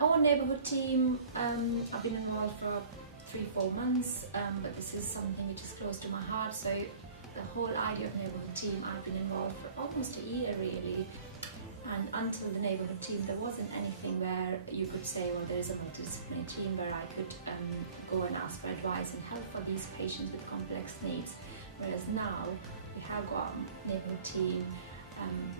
own neighbourhood team, I've been involved for 3-4 months, but this is something which is close to my heart, so the whole idea of neighbourhood team, I've been involved for almost a year really. And until the neighbourhood team, there wasn't anything where you could say, well, there's a multidisciplinary team where I could go and ask for advice and help for these patients with complex needs. Whereas now, we have got a neighbourhood team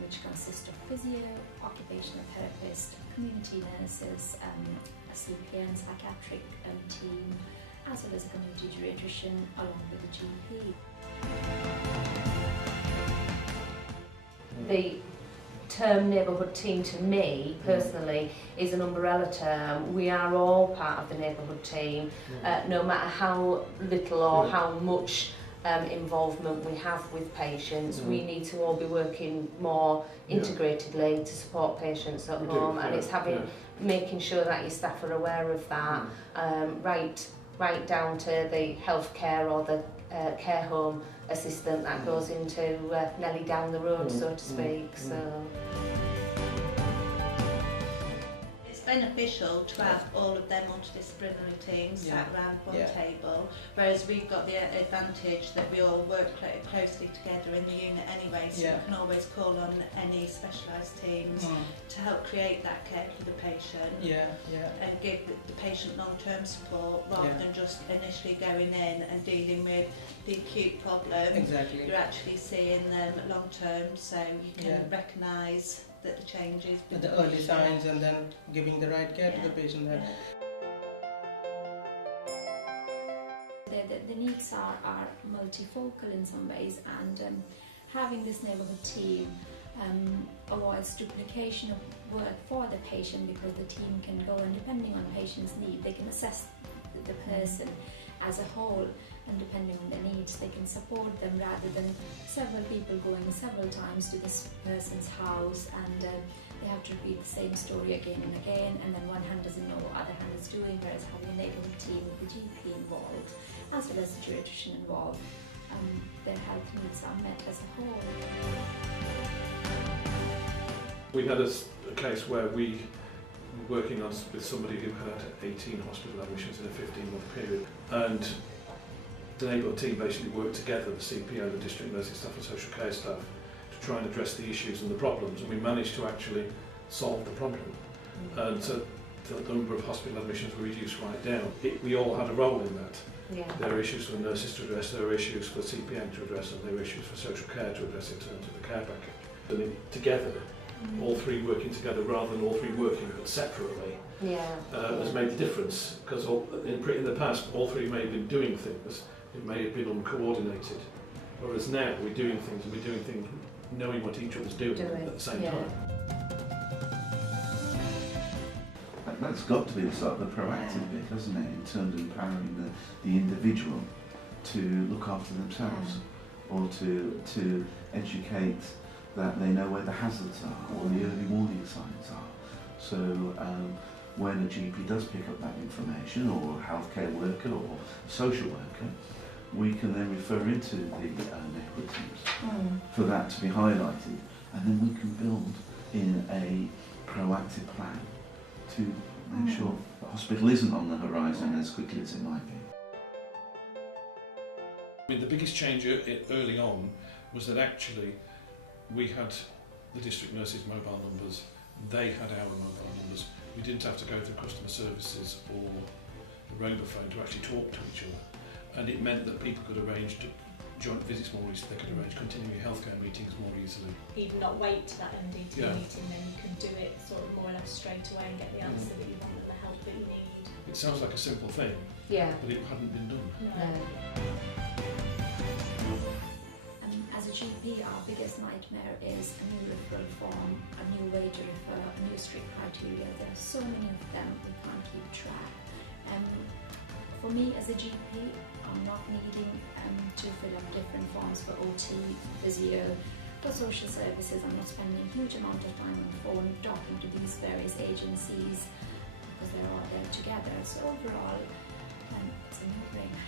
which consists of physio, occupational therapist, community nurses, a CPN, psychiatric team, as well as a community geriatrician along with a GP. The term neighbourhood team to me personally is an umbrella term. We are all part of the neighbourhood team, no matter how little or how much involvement we have with patients. We need to all be working more integratedly to support patients at home, and it's making sure that your staff are aware of that, right down to the healthcare or the care home assistant that goes into nearly down the road, so to speak. So it's beneficial to have all of their multidisciplinary teams sat around one table, whereas we've got the advantage that we all work closely together in the unit anyway, so we can always call on any specialised teams to help create that care for the patient and give the patient long-term support rather than just initially going in and dealing with the acute problem. Exactly. You're actually seeing them long-term, so you can recognise that the changes, the early signs, and then giving the right care to the patient. The needs are multifocal in some ways, and having this neighbourhood team avoids duplication of work for the patient, because the team can go and, depending on the patient's need, they can assess the person as a whole, and depending on their needs they can support them, rather than several people going several times to this person's house and they have to repeat the same story again and again, and then one hand doesn't know what other hand is doing. Whereas having a neighbourhood team with the GP involved as well as the geriatrician involved, their health needs are met as a whole. We had a case where we were working on with somebody who had 18 hospital admissions in a 15-month period, and the neighbourhood team basically worked together, the CPO, the district nursing staff and social care staff, to try and address the issues and the problems, and we managed to actually solve the problem. And so the number of hospital admissions were reduced right down. We all had a role in that. There are issues for the nurses to address, there are issues for CPN to address, and there are issues for social care to address in terms of the care package. And together, all three working together rather than all three working but separately has made the difference, because in the past all three may have been doing things, it may have been uncoordinated, whereas now we're doing things knowing what each other's doing at the same time. That's got to be the sort of the proactive bit, hasn't it, in terms of empowering the individual to look after themselves, or to educate that they know where the hazards are, or the early warning signs are. So when a GP does pick up that information, or a healthcare worker or a social worker, we can then refer into the neighbourhood teams for that to be highlighted, and then we can build in a proactive plan to make sure the hospital isn't on the horizon as quickly as it might be. I mean, the biggest change early on was that actually we had the district nurses' mobile numbers, they had our mobile numbers. We didn't have to go through customer services or the robophone to actually talk to each other. And it meant that people could arrange joint visits more easily, they could arrange continuing healthcare meetings more easily. Even not wait to that MDT meeting, then you can do it sort of more or less straight away and get the answer that you want and the help that you need. It sounds like a simple thing, but it hadn't been done. As a GP, our biggest nightmare is a new referral form, a new way to refer, new strict criteria. There are so many of them, we can't keep track. For me as a GP, I'm not needing to fill up different forms for OT, physio, for social services. I'm not spending a huge amount of time on the phone talking to these various agencies because they're all there together. So overall, it's a no-brainer.